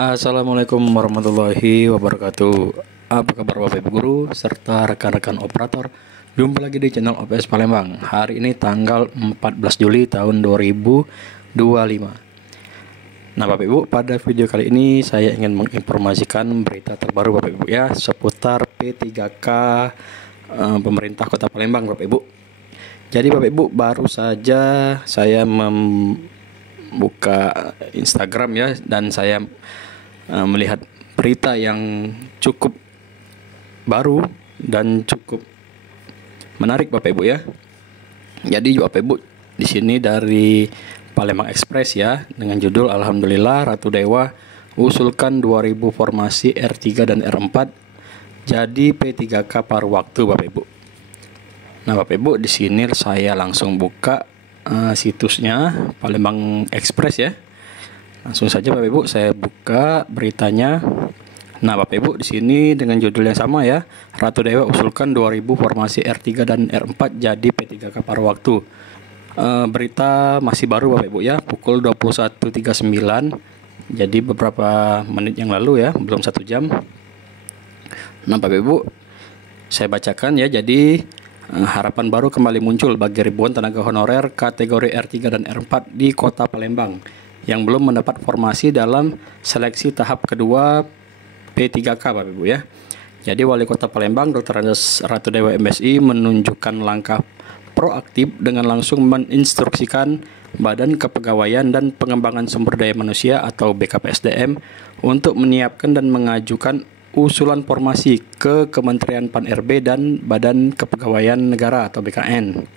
Assalamualaikum warahmatullahi wabarakatuh. Apa kabar Bapak Ibu Guru serta rekan-rekan operator? Jumpa lagi di channel OPS Palembang. Hari ini tanggal 14 Juli tahun 2025. Nah Bapak Ibu, pada video kali ini saya ingin menginformasikan berita terbaru Bapak Ibu ya, seputar P3K pemerintah Kota Palembang Bapak Ibu. Jadi Bapak Ibu, baru saja saya membuka Instagram ya, dan saya melihat berita yang cukup baru dan cukup menarik Bapak Ibu ya. Jadi Bapak Ibu, di sini dari Palembang Express ya, dengan judul Alhamdulillah Ratu Dewa usulkan 2000 formasi R3 dan R4 jadi P3K paruh waktu Bapak Ibu. Nah Bapak Ibu, di sini saya langsung buka situsnya Palembang Express ya. Langsung saja Bapak Ibu, saya buka beritanya. Nah Bapak Ibu, di sini dengan judul yang sama ya, Ratu Dewa usulkan 2000 formasi R3 dan R4 jadi P3K paruh waktu. Berita masih baru Bapak Ibu ya, pukul 21.39, jadi beberapa menit yang lalu ya, belum 1 jam. Nah Bapak Ibu, saya bacakan ya. Jadi harapan baru kembali muncul bagi ribuan tenaga honorer kategori R3 dan R4 di Kota Palembang yang belum mendapat formasi dalam seleksi tahap kedua P3K Bapak Ibu ya. Jadi Wali Kota Palembang Dr. Andes Ratu Dewa MSI menunjukkan langkah proaktif dengan langsung menginstruksikan Badan Kepegawaian dan Pengembangan Sumber Daya Manusia atau BKPSDM untuk menyiapkan dan mengajukan usulan formasi ke Kementerian Pan-RB dan Badan Kepegawaian Negara atau BKN.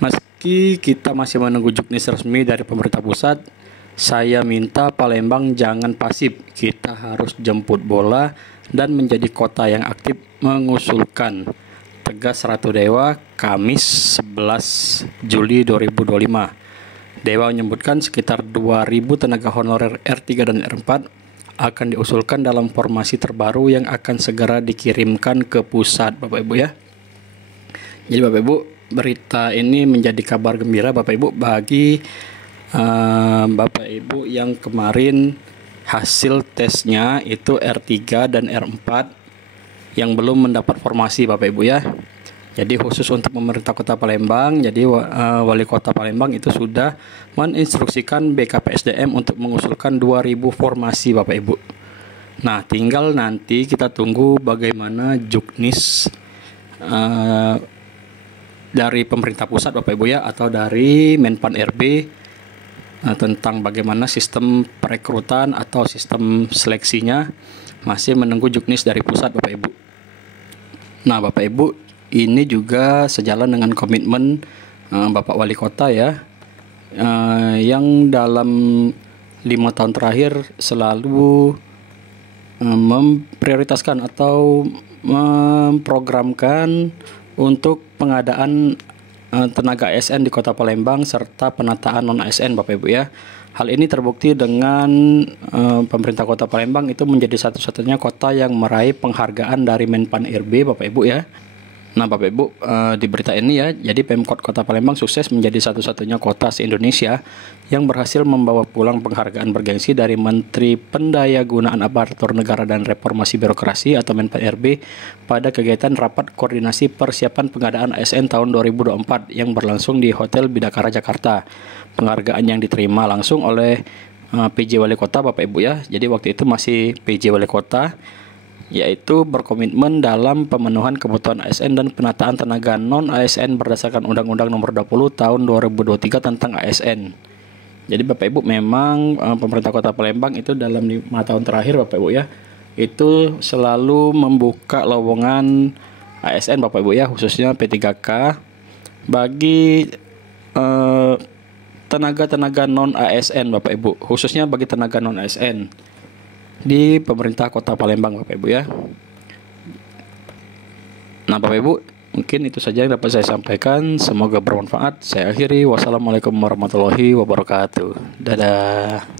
Meski kita masih menunggu juknis resmi dari pemerintah pusat, saya minta Palembang jangan pasif. Kita harus jemput bola dan menjadi kota yang aktif mengusulkan. Tegas Ratu Dewa, Kamis 11 Juli 2025. Dewa menyebutkan sekitar 2000 tenaga honorer R3 dan R4 akan diusulkan dalam formasi terbaru yang akan segera dikirimkan ke pusat Bapak Ibu ya. Jadi Bapak Ibu, berita ini menjadi kabar gembira Bapak Ibu bagi Bapak Ibu yang kemarin hasil tesnya itu R3 dan R4 yang belum mendapat formasi Bapak Ibu ya. Jadi khusus untuk pemerintah Kota Palembang, jadi Wali Kota Palembang itu sudah menginstruksikan BKPSDM untuk mengusulkan 2000 formasi Bapak Ibu. Nah, tinggal nanti kita tunggu bagaimana juknis dari pemerintah pusat Bapak Ibu ya, atau dari Menpan RB tentang bagaimana sistem perekrutan atau sistem seleksinya. Masih menunggu juknis dari pusat Bapak Ibu. Nah Bapak Ibu, ini juga sejalan dengan komitmen Bapak Wali Kota ya, yang dalam 5 tahun terakhir selalu memprioritaskan atau memprogramkan untuk pengadaan tenaga ASN di Kota Palembang serta penataan non-ASN Bapak Ibu ya. Hal ini terbukti dengan pemerintah Kota Palembang itu menjadi satu-satunya kota yang meraih penghargaan dari Menpan RB Bapak Ibu ya. Nah Bapak Ibu, di berita ini ya, jadi Pemkot Kota Palembang sukses menjadi satu-satunya kota se-Indonesia yang berhasil membawa pulang penghargaan bergengsi dari Menteri Pendayagunaan Aparatur Negara dan Reformasi Birokrasi atau Menpan RB pada kegiatan rapat koordinasi persiapan pengadaan ASN tahun 2024 yang berlangsung di Hotel Bidakara Jakarta. Penghargaan yang diterima langsung oleh PJ Wali Kota Bapak Ibu ya. Jadi waktu itu masih PJ Wali Kota, yaitu berkomitmen dalam pemenuhan kebutuhan ASN dan penataan tenaga non-ASN berdasarkan Undang-Undang Nomor 20 Tahun 2023 tentang ASN. Jadi Bapak Ibu, memang pemerintah Kota Palembang itu dalam 5 tahun terakhir Bapak Ibu ya, itu selalu membuka lowongan ASN Bapak Ibu ya, khususnya P3K bagi tenaga-tenaga non-ASN Bapak Ibu, khususnya bagi tenaga non-ASN di pemerintah Kota Palembang Bapak Ibu ya. Nah Bapak Ibu, mungkin itu saja yang dapat saya sampaikan. Semoga bermanfaat. Saya akhiri. Wassalamualaikum warahmatullahi wabarakatuh. Dadah.